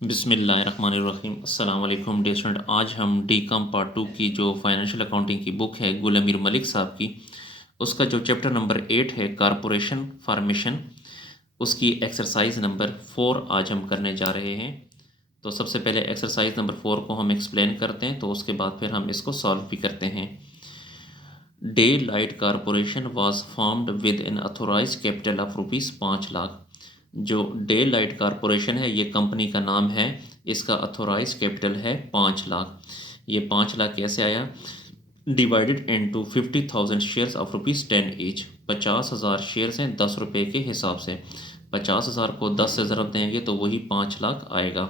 बिस्मिल्लाहिर्रहमानिर्रहीम अस्सलाम वालेकुम डियर स्टूडेंट। आज हम डी कॉम पार्ट 2 की जो फाइनेंशियल अकाउंटिंग की बुक है गुल अमीर मलिक साहब की, उसका जो चैप्टर नंबर 8 है कारपोरेशन फॉर्मेशन, उसकी एक्सरसाइज नंबर 4 आज हम करने जा रहे हैं। तो सबसे पहले एक्सरसाइज नंबर 4 को हम एक्सप्लेन करते हैं, तो उसके बाद फिर हम इसको सॉल्व भी करते हैं। Day light corporation was formed with an authorise capital of ₹5 lakh. जो डे लाइट कारपोरेशन है ये कंपनी का नाम है, इसका अथोराइज कैपिटल है 5 लाख। ये 5 लाख कैसे आया? Divided into 50,000 shares of ₹10 each. 50,000 shares हैं 10 रुपये के हिसाब से। 50,000 को 10 से ज़रब देंगे तो वही 5 लाख आएगा।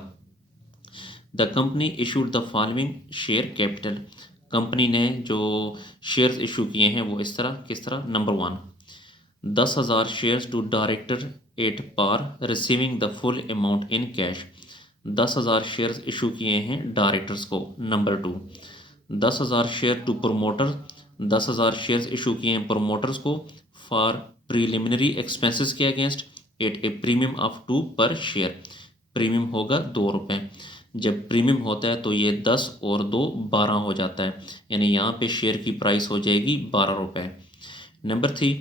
The company issued the following share capital. Company ने जो शेयर्स इशू किए हैं वो इस तरह, किस तरह? Number 1, 10,000 shares to director at par receiving the full amount in cash. 10,000 shares issue किए हैं डायरेक्टर्स को। Number 2, 10,000 share to promoter. 10,000 shares issue किए हैं प्रोमोटर्स को फॉर प्रीलिमिनरी एक्सपेंसेस के against at a premium of 2 per share. Premium होगा 2 रुपये। जब प्रीमियम होता है तो ये 10 और 2 12 हो जाता है, यानी यहाँ पे शेयर की प्राइस हो जाएगी 12 रुपये। Number 3,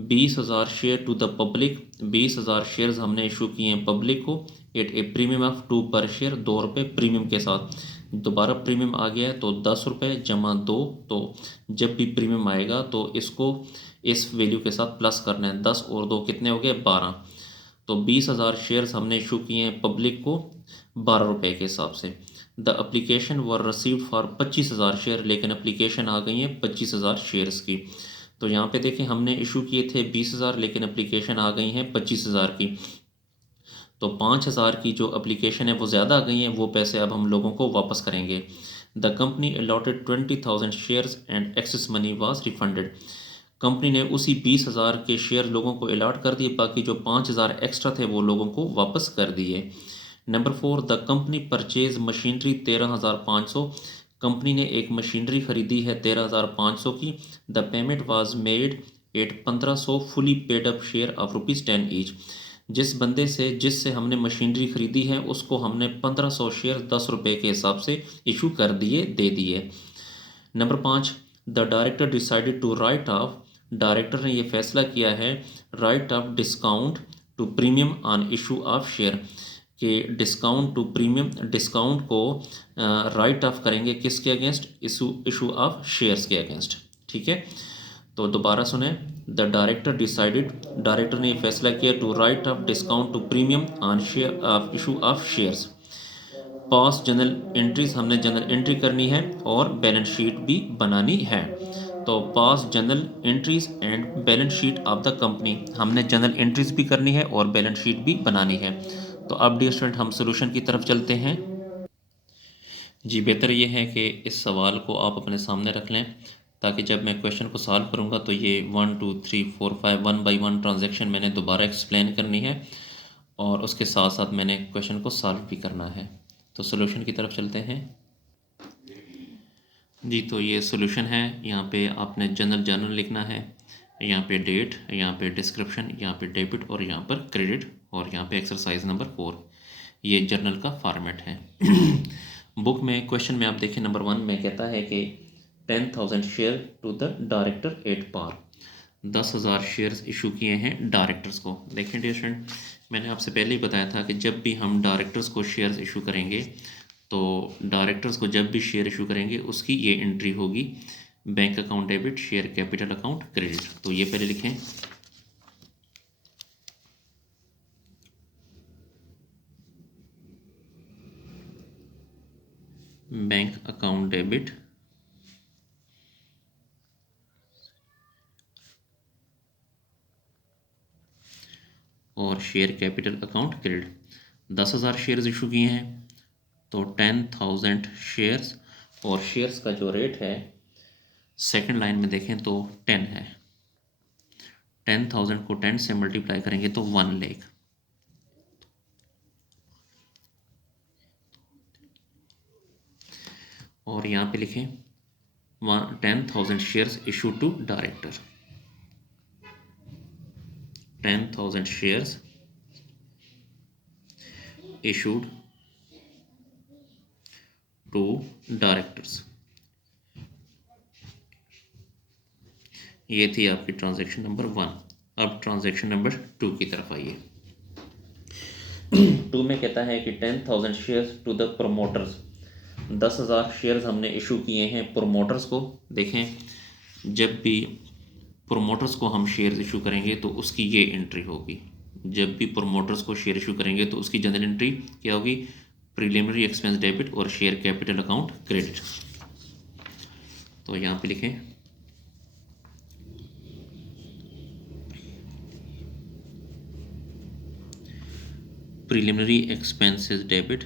20,000 share to the public. 20,000 shares हमने इशू किए हैं पब्लिक को eight a premium of 2 per share, 2 रुपये प्रीमियम के साथ। दोबारा प्रीमियम आ गया है तो 10 रुपये जमा 2, तो जब भी प्रीमियम आएगा तो इसको इस वैल्यू के साथ प्लस करना है। 10 और 2 कितने हो गए? 12। तो 20,000 शेयर्स हमने इशू किए हैं पब्लिक को 12 रुपये के हिसाब से। The application were received for 25,000 share, लेकिन अप्लीकेशन आ गई है 25,000 शेयर्स की। तो यहाँ पे देखें हमने इशू किए थे 20,000 लेकिन अप्लीकेशन आ गई हैं 25,000 की। तो 5,000 की जो अप्लीकेशन है वो ज़्यादा आ गई हैं, वो पैसे अब हम लोगों को वापस करेंगे। The company allotted 20,000 shares and excess money was refunded. Company ने उसी 20,000 के शेयर लोगों को अलॉट कर दिए, बाकी जो 5,000 एक्स्ट्रा थे वो लोगों को वापस कर दिए। Number 4, the company purchase machinery 13,500। Company ने एक मशीनरी खरीदी है 13,500 की। The payment was made at 1,500 fully paid up share of ₹10 each. जिससे हमने मशीनरी खरीदी है उसको हमने 1,500 शेयर 10 रुपये के हिसाब से इशू कर दिए, दे दिए। Number 5, the director decided to write off. Director ने ये फैसला किया है write off discount to premium on issue of share, कि डिस्काउंट टू प्रीमियम, डिस्काउंट को राइट ऑफ करेंगे किसके अगेंस्ट? इशू ऑफ शेयर्स के अगेंस्ट। ठीक है, तो दोबारा सुने। द डायरेक्टर डिसाइडेड, डायरेक्टर ने फैसला किया to write off discount to premium on share of issue of shares. Pass journal entries, हमने जनरल एंट्री करनी है और बैलेंस शीट भी बनानी है। तो pass journal entries and balance sheet of the company, हमने जनरल एंट्रीज भी करनी है और बैलेंस शीट भी बनानी है। तो अब डियर स्टूडेंट हम सोल्यूशन की तरफ चलते हैं। जी, बेहतर ये है कि इस सवाल को आप अपने सामने रख लें, ताकि जब मैं क्वेश्चन को सॉल्व करूँगा तो ये 1 2 3 4 5 1 बाई 1 ट्रांजेक्शन मैंने दोबारा एक्सप्लेन करनी है और उसके साथ साथ मैंने क्वेश्चन को सॉल्व भी करना है। तो सोल्यूशन की तरफ चलते हैं। जी, तो ये सोल्यूशन है। यहाँ पे आपने जनरल लिखना है, यहाँ पे डेट, यहाँ पे डिस्क्रिप्शन, यहाँ पे डेबिट और यहाँ पर क्रेडिट, और यहाँ पे एक्सरसाइज नंबर 4। ये जर्नल का फॉर्मेट है। बुक में क्वेश्चन में आप देखें नंबर 1 में कहता है कि 10,000 share to the director at par. 10,000 shares issue किए हैं डायरेक्टर्स को। देखें डियर स्टूडेंट, मैंने आपसे पहले ही बताया था कि जब भी हम डायरेक्टर्स को शेयर्स इशू करेंगे तो डायरेक्टर्स को जब भी शेयर इशू करेंगे उसकी ये एंट्री होगी, bank account debit, share capital account credit. तो ये पहले लिखें, बैंक अकाउंट डेबिट, और share capital account credit. 10,000 shares issue किए हैं तो 10,000 शेयर्स, और शेयर्स का जो रेट है सेकंड लाइन में देखें तो 10 है। 10,000 को 10 से मल्टीप्लाई करेंगे तो 1 लाख। और यहाँ पे लिखें 10,000 shares issue to director. 10,000 shares issued to directors. ये थी आपकी ट्रांजैक्शन नंबर 1। अब ट्रांजैक्शन नंबर 2 की तरफ आइए। 2 में कहता है कि 10,000 shares to the promoters. 10,000 shares हमने इशू किए हैं प्रमोटर्स को। देखें, जब भी प्रमोटर्स को हम शेयर्स इशू करेंगे तो उसकी ये एंट्री होगी। जब भी प्रमोटर्स को शेयर इशू करेंगे तो उसकी जनरल एंट्री क्या होगी? प्रीलिमिनरी एक्सपेंस डेबिट और शेयर कैपिटल अकाउंट क्रेडिट। तो यहाँ पे लिखें प्रीलिमिनरी एक्सपेंसेस डेबिट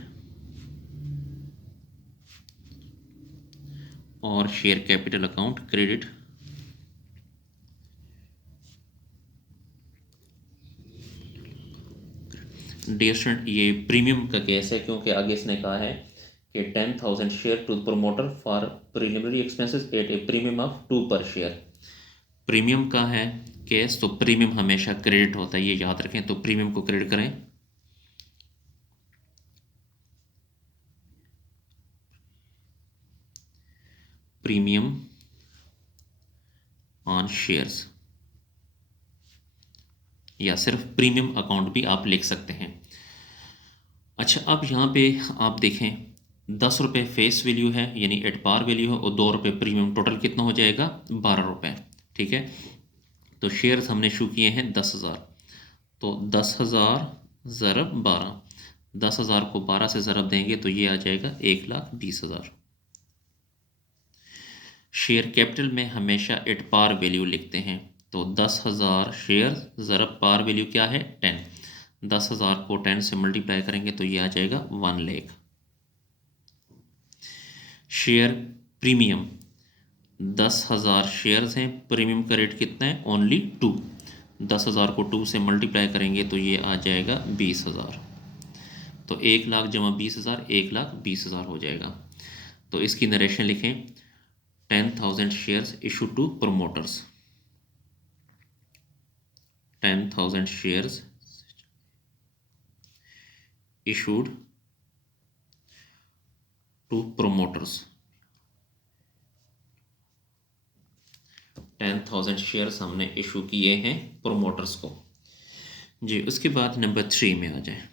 और share capital account credit. Dear student, ये प्रीमियम का केस है क्योंकि आगे इसने कहा है कि 10,000 share to promoter for preliminary expenses at a premium of 2 per share. Premium का है केस, तो प्रीमियम हमेशा क्रेडिट होता है, ये याद रखें। तो प्रीमियम को क्रेडिट करें। प्रीमियम ऑन शेयर्स, या सिर्फ प्रीमियम अकाउंट भी आप लिख सकते हैं। अच्छा, अब यहाँ पे आप देखें 10 रुपये फेस वैल्यू है, यानी एट पार वैल्यू है, और 2 रुपये प्रीमियम। टोटल कितना हो जाएगा? 12 रुपये। ठीक है, तो शेयर्स हमने इशू किए हैं 10,000, तो 10,000 ज़रब 12, 10,000 को 12 से ज़रब देंगे तो ये आ जाएगा 1,20,000। शेयर कैपिटल में हमेशा एट पार वैल्यू लिखते हैं, तो 10,000 शेयर ज़रब पार वैल्यू क्या है? 10। 10,000 को 10 से मल्टीप्लाई करेंगे तो ये आ जाएगा 1 लाख। शेयर प्रीमियम 10,000 शेयर्स हैं, प्रीमियम का रेट कितना है? ओनली 2। 10,000 को 2 से मल्टीप्लाई करेंगे तो ये आ जाएगा 20,000। तो 1 लाख जमा 20,000, 1,20,000 हो जाएगा। तो इसकी नरेशन लिखें 10,000 shares issue to promoters. 10,000 shares issued to promoters। 10,000 shares हमने इशू किए हैं प्रोमोटर्स को जी। उसके बाद नंबर 3 में आ जाए।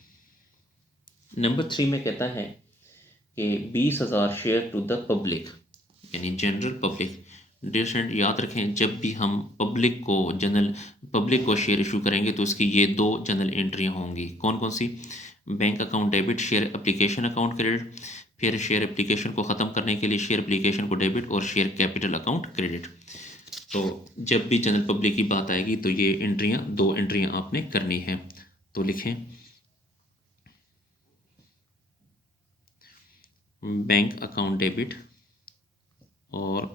नंबर 3 में कहता है कि 20,000 शेयर टू द पब्लिक, यानी जनरल पब्लिक। डियर स्टूडेंट, याद रखें, जब भी हम जनरल पब्लिक को शेयर इशू करेंगे तो उसकी ये 2 जनरल एंट्रियाँ होंगी। कौन कौन सी? Bank account debit, share application account credit. फिर शेयर एप्लीकेशन को ख़त्म करने के लिए शेयर एप्लीकेशन को डेबिट और शेयर कैपिटल अकाउंट क्रेडिट। तो जब भी जनरल पब्लिक की बात आएगी तो ये एंट्रियाँ 2 एंट्रियाँ आपने करनी है। तो लिखें बैंक अकाउंट डेबिट और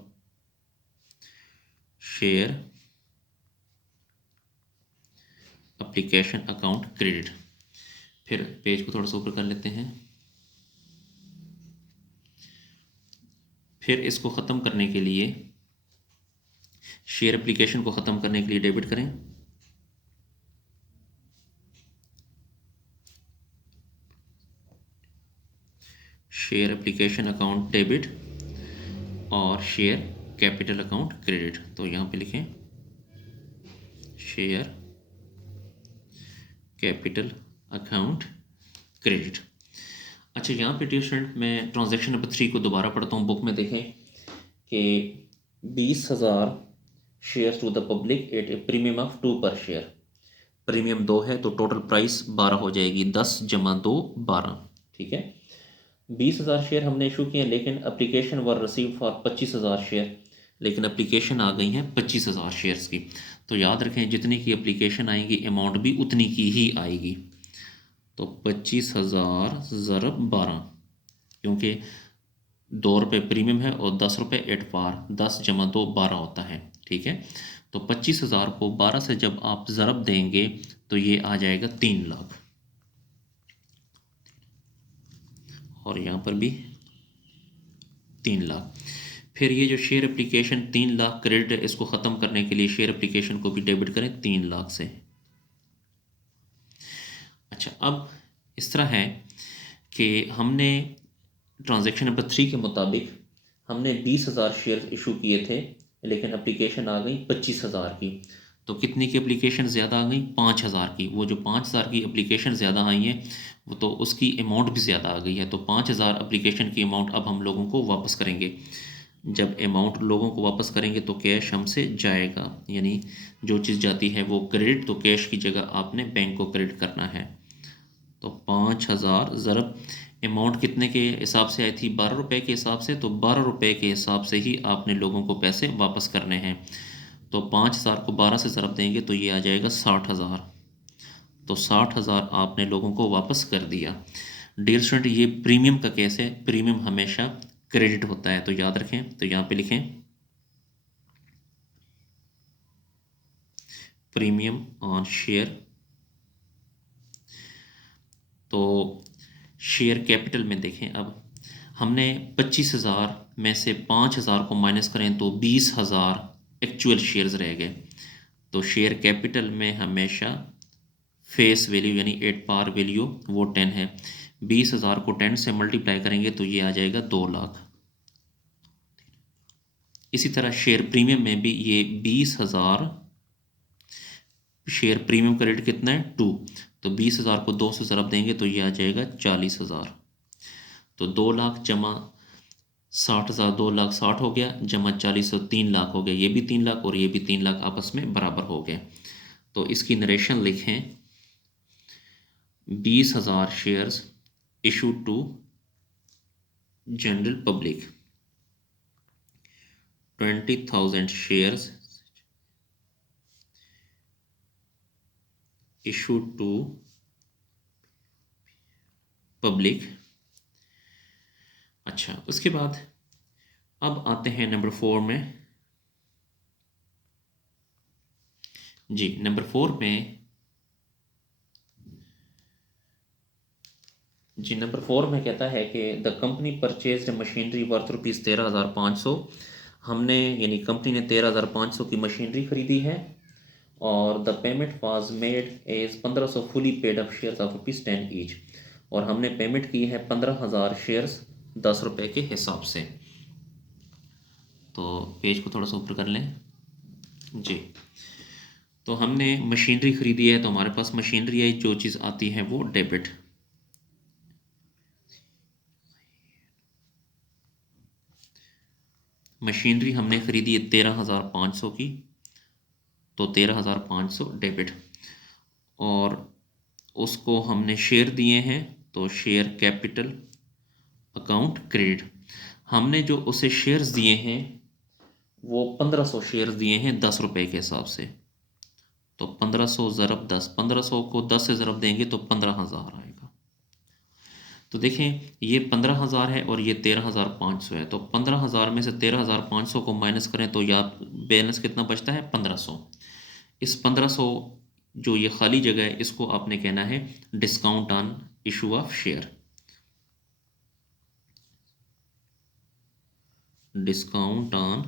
शेयर एप्लीकेशन अकाउंट क्रेडिट। फिर पेज को थोड़ा सा ऊपर कर लेते हैं। फिर इसको ख़त्म करने के लिए शेयर एप्लीकेशन को ख़त्म करने के लिए डेबिट करें, शेयर एप्लीकेशन अकाउंट डेबिट और शेयर कैपिटल अकाउंट क्रेडिट। तो यहाँ पे लिखें शेयर कैपिटल अकाउंट क्रेडिट। अच्छा, यहाँ पे डियर स्टूडेंट मैं ट्रांजैक्शन नंबर 3 को दोबारा पढ़ता हूँ। बुक में देखें कि 20,000 share to the public at a premium of 2 per share. Premium 2 है तो टोटल प्राइस 12 हो जाएगी। 10 जमा 2 12। ठीक है, 20,000 शेयर हमने इशू किए, लेकिन application were receive for 25,000 share. लेकिन एप्लीकेशन आ गई हैं 25,000 शेयर्स की। तो याद रखें, जितनी की एप्लीकेशन आएंगी अमाउंट भी उतनी की ही आएगी। तो 25,000 ज़रब 12, क्योंकि 2 रुपये प्रीमियम है और 10 रुपये एट पार। 10 जमा 2 12 होता है। ठीक है, तो 25,000 को 12 से जब आप ज़रब देंगे तो ये आ जाएगा 3 लाख। और यहाँ पर भी 3 लाख। फिर ये जो शेयर एप्लीकेशन 3 लाख क्रेडिट है, इसको ख़त्म करने के लिए शेयर एप्लीकेशन को भी डेबिट करें 3 लाख से। अच्छा, अब इस तरह है कि हमने ट्रांजैक्शन नंबर 3 के मुताबिक हमने 20,000 शेयर इशू किए थे, लेकिन एप्लीकेशन आ गई 25,000 की। तो कितनी की एप्लीकेशन ज़्यादा आ गई? 5,000 की। वो जो 5,000 की एप्लीकेशन ज़्यादा आई हैं वो तो उसकी अमाउंट भी ज़्यादा आ गई है। तो 5,000 एप्लीकेशन की अमाउंट अब हम लोगों को वापस करेंगे। जब अमाउंट लोगों को वापस करेंगे तो कैश हमसे जाएगा, यानी जो चीज़ जाती है वो क्रेडिट, तो कैश की जगह आपने बैंक को क्रेडिट करना है। तो 5,000 ज़रब अमाउंट कितने के हिसाब से आई थी? 12 रुपये के हिसाब से। तो 12 रुपये के हिसाब से ही आपने लोगों को पैसे वापस करने हैं। तो 5,000 को 12 से ज़रब देंगे तो ये आ जाएगा 60,000। तो 60,000 आपने लोगों को वापस कर दिया। डियर स्टूडेंट, ये प्रीमियम का केस है। प्रीमियम हमेशा क्रेडिट होता है, तो याद रखें। तो यहाँ पे लिखें प्रीमियम ऑन शेयर। तो शेयर कैपिटल में देखें, अब हमने 25,000 में से 5,000 को माइनस करें तो 20,000 एक्चुअल शेयर्स रह गए। तो शेयर कैपिटल में हमेशा फेस वैल्यू यानी एट पार वैल्यू वो 10 है। 20,000 को 10 से मल्टीप्लाई करेंगे तो ये आ जाएगा 2 लाख। इसी तरह शेयर प्रीमियम में भी ये 20,000 शेयर प्रीमियम का रेट कितना है? 2। तो 20,000 को 2 से ज़रब देंगे तो ये आ जाएगा 40,000। तो 2 लाख जमा 60,000, 2,60,000 हो गया, जमा 40 तो 3 लाख हो गया। ये भी 3 लाख और ये भी 3 लाख आपस में बराबर हो गए। तो इसकी नरेशन लिखें 20,000 shares issue to general public, 20,000 shares issue to public. अच्छा, उसके बाद अब आते हैं नंबर 4 में। जी, नंबर 4 में नंबर 4 में कहता है कि the company purchase machinery worth rupees 13,500। हमने यानी कंपनी ने 13,500 की मशीनरी खरीदी है और the payment was made as 1,500 fully paid up shares of rupees 10 each. और हमने पेमेंट की है 15,000 शेयर्स 10 रुपये के हिसाब से। तो पेज को थोड़ा सा ऊपर कर लें जी। तो हमने मशीनरी खरीदी है तो हमारे पास मशीनरी है, जो चीज़ आती है वो डेबिट। मशीनरी हमने खरीदी है 13,500 की, तो 13,500 डेबिट। और उसको हमने शेयर दिए हैं तो शेयर कैपिटल अकाउंट क्रेडिट। हमने जो उसे शेयर्स दिए हैं वो 1,500 शेयर्स दिए हैं 10 रुपये के हिसाब से। तो 1,500 ज़रब 10, 1,500 को 10 से ज़रब देंगे तो 15,000 आएगा। तो देखें ये 15,000 है और ये 13,500 है। तो 15,000 में से 13,500 को माइनस करें तो या बैलेंस कितना बचता है? 1,500। इस 1,500 जो ये खाली जगह है इसको आपने कहना है discount on issue of share. Discount on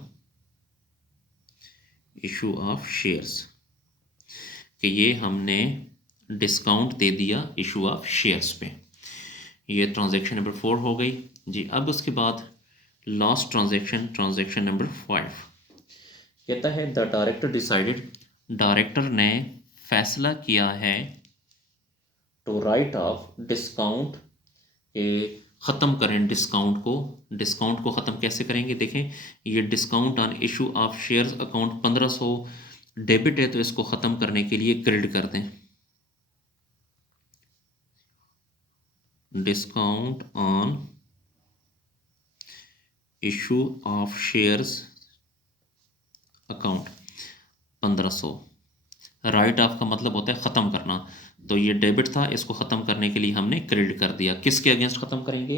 issue of shares, कि ये हमने डिस्काउंट दे दिया इशू ऑफ शेयर्स पे। ये ट्रांजैक्शन नंबर 4 हो गई जी। अब उसके बाद लास्ट ट्रांजैक्शन, ट्रांजैक्शन नंबर 5 कहता है द डायरेक्टर डिसाइडेड, डायरेक्टर ने फैसला किया है टू राइट ऑफ डिस्काउंट, के ख़त्म करें डिस्काउंट को। डिस्काउंट को ख़त्म कैसे करेंगे? देखें ये discount on issue of shares account 1,500 debit है तो इसको ख़त्म करने के लिए क्रेडिट कर दें। Discount on issue of shares account 1,500। Right of का मतलब होता है ख़त्म करना, तो ये डेबिट था, इसको ख़त्म करने के लिए हमने क्रेडिट कर दिया। किसके अगेंस्ट ख़त्म करेंगे?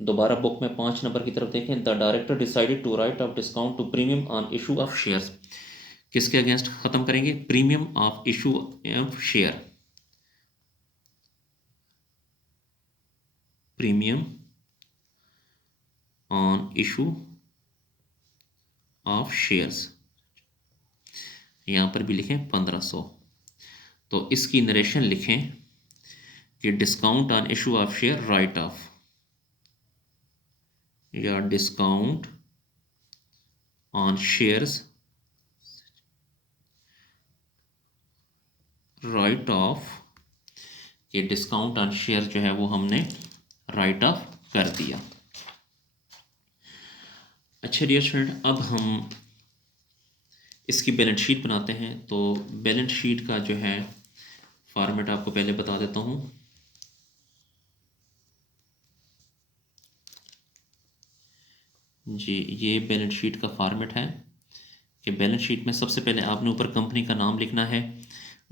दोबारा बुक में 5 नंबर की तरफ देखें। The director decided to write off discount to premium on issue of shares. किसके अगेंस्ट ख़त्म करेंगे? Premium of issue of share. Premium on issue of shares, यहाँ पर भी लिखें 1,500। तो इसकी नरेशन लिखें कि discount on issue of share write off. या discount on shares, write off, ये डिस्काउंट ऑन शेयर जो है वो हमने राइट ऑफ कर दिया। अच्छा डियर स्टूडेंट, अब हम इसकी बैलेंस शीट बनाते हैं। तो बैलेंस शीट का जो है फॉर्मेट आपको पहले बता देता हूँ। जी, ये बैलेंस शीट का फॉर्मेट है कि बैलेंस शीट में सबसे पहले आपने ऊपर कंपनी का नाम लिखना है,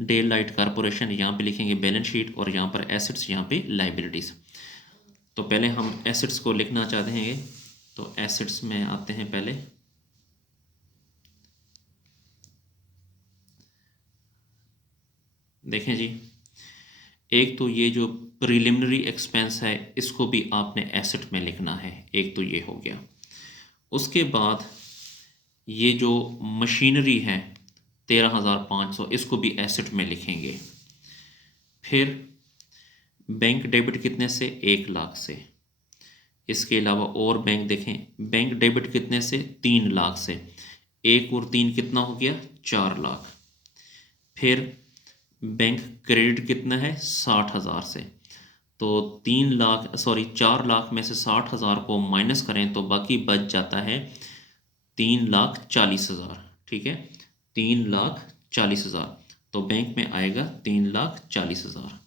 डे लाइट कारपोरेशन, यहाँ पे लिखेंगे बैलेंस शीट, और यहाँ पर एसेट्स, यहाँ पे लाइबिलिटीज़। तो पहले हम एसेट्स को लिखना चाहते हैं, तो एसेट्स में आते हैं पहले। देखें जी, एक तो ये जो प्रिलिमिनरी एक्सपेंस है इसको भी आपने एसेट में लिखना है, एक तो ये हो गया। उसके बाद ये जो मशीनरी है 13,500, इसको भी एसेट में लिखेंगे। फिर बैंक डेबिट कितने से, 1 लाख से। इसके अलावा और बैंक देखें, बैंक डेबिट कितने से, 3 लाख से। 1 और 3 कितना हो गया, 4 लाख। फिर बैंक क्रेडिट कितना है, 60,000 से। तो 4 लाख में से 60,000 को माइनस करें तो बाकी बच जाता है 3,40,000। ठीक है, 3,40,000। तो बैंक में आएगा 3,40,000।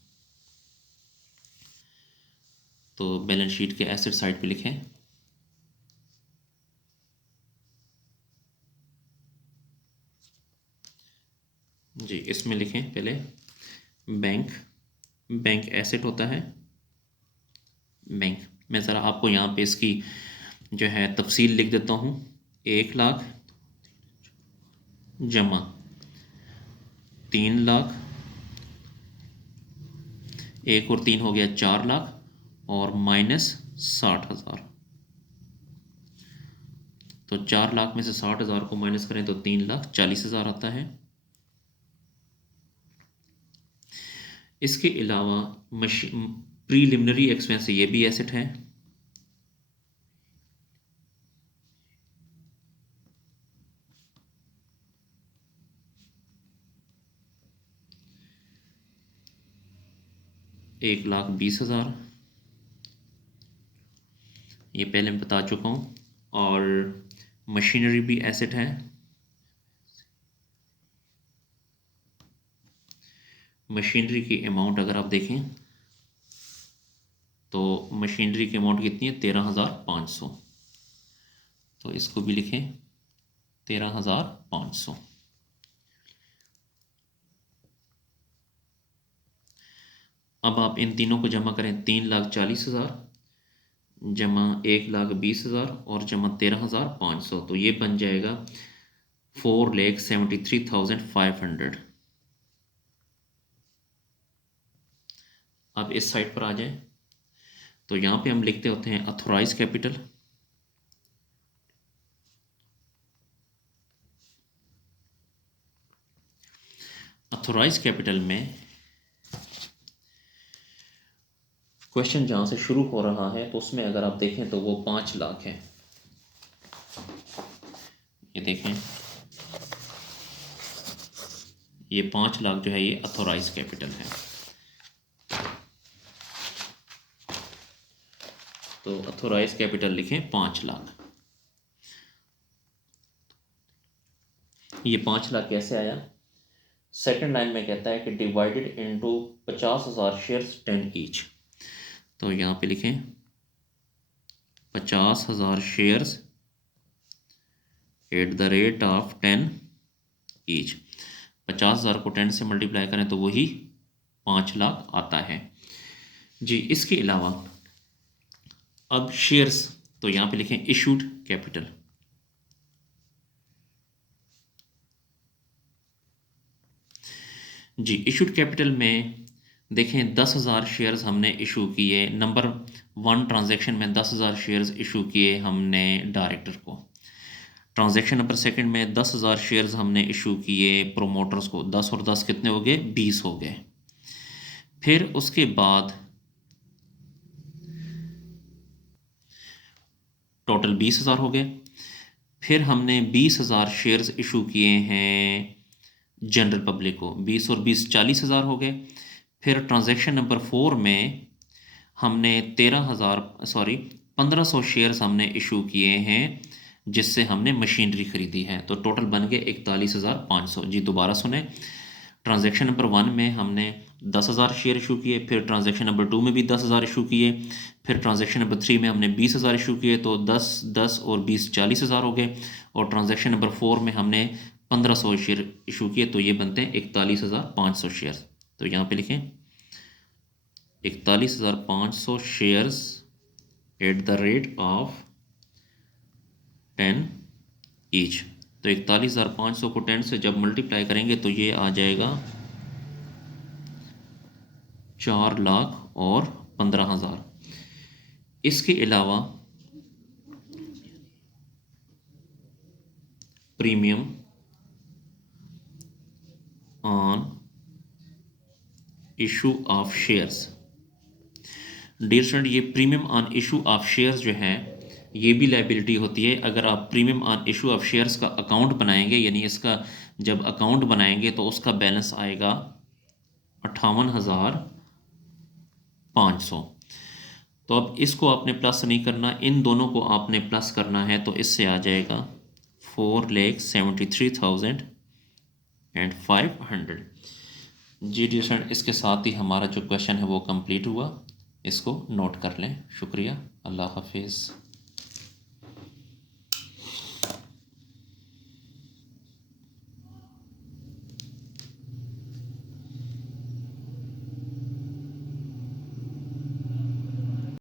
तो बैलेंस शीट के एसेट साइड पे लिखें। जी, इसमें लिखें पहले बैंक, बैंक एसेट होता है बैंक। मैं ज़रा आपको यहाँ पे इसकी जो है तफसील लिख देता हूँ। 1 लाख जमा 3 लाख, 1 और 3 हो गया 4 लाख, और माइनस 60,000। तो 4 लाख में से 60,000 को माइनस करें तो 3,40,000 आता है। इसके अलावा प्रीलिमिनरी एक्सपेंस, ये भी एसेट है। एक 1,20,000, ये पहले मैं बता चुका हूँ। और मशीनरी भी एसेट है। मशीनरी की अमाउंट अगर आप देखें तो मशीनरी की अमाउंट कितनी है, 13,500। तो इसको भी लिखें 13,500। अब आप इन तीनों को जमा करें, 3,40,000 जमा 1,20,000 और जमा 13,500, तो ये बन जाएगा 4,73,500। अब इस साइड पर आ जाए तो यहाँ पे हम लिखते होते हैं अथोराइज कैपिटल। अथोराइज कैपिटल में क्वेश्चन जहाँ से शुरू हो रहा है तो उसमें अगर आप देखें तो वो 5 लाख है। ये देखें, ये 5 लाख जो है ये अथोराइज कैपिटल है। तो अथोराइज कैपिटल लिखें 5 लाख। ये 5 लाख कैसे आया, सेकंड लाइन में कहता है कि डिवाइडेड इनटू 50,000 शेयर्स 10 ईच। तो यहाँ पे लिखें 50,000 shares at the rate of 10 each. 50,000 को 10 से मल्टीप्लाई करें तो वही 5 लाख आता है जी। इसके अलावा अब शेयर्स, तो यहाँ पे लिखें इशूड कैपिटल। जी, इशूड कैपिटल में देखें 10,000 शेयर्स हमने इशू किए, नंबर 1 ट्रांजैक्शन में 10,000 शेयर्स इशू किए हमने डायरेक्टर को। ट्रांजैक्शन नंबर सेकंड में 10,000 शेयर्स हमने इशू किए प्रोमोटर्स को। 10 और 10 कितने हो गए, 20 हो गए। फिर उसके बाद टोटल 20,000 हो गए। फिर हमने 20,000 शेयर्स इशू किए हैं जनरल पब्लिक को, 20 और 20 40,000 हो गए। फिर ट्रांजैक्शन नंबर 4 में हमने 1500 शेयर्स हमने इशू किए हैं जिससे हमने मशीनरी ख़रीदी है, तो टोटल बन गए 41,500। जी दोबारा सुने, ट्रांजैक्शन नंबर 1 में हमने 10,000 शेयर इशू किए, फिर ट्रांजैक्शन नंबर 2 में भी 10,000 इशू किए, फिर ट्रांजैक्शन नंबर 3 में हमने 20,000 इशू किए, तो 10 10 और 20 40,000 हो गए। और ट्रांजैक्शन नंबर 4 में हमने 1500 शेयर इशू किए, तो ये बनते हैं 41,500 शेयर। तो यहाँ पे लिखें 41,500 shares at the rate of 10 each. तो 41,500 को 10 से जब मल्टीप्लाई करेंगे तो ये आ जाएगा 4 लाख और 15,000। इसके अलावा premium on issue of shares, dear student, ये premium on issue of shares जो है ये भी लाइबिलिटी होती है। अगर आप premium on issue of shares का अकाउंट बनाएंगे, यानी इसका जब अकाउंट बनाएंगे तो उसका बैलेंस आएगा 58,500। तो अब इसको आपने प्लस नहीं करना, इन दोनों को आपने प्लस करना है, तो इससे आ जाएगा 4,73,500। जी डियर स्टूडेंट, इसके साथ ही हमारा जो क्वेश्चन है वो कंप्लीट हुआ। इसको नोट कर लें। शुक्रिया, अल्लाह हाफिज़।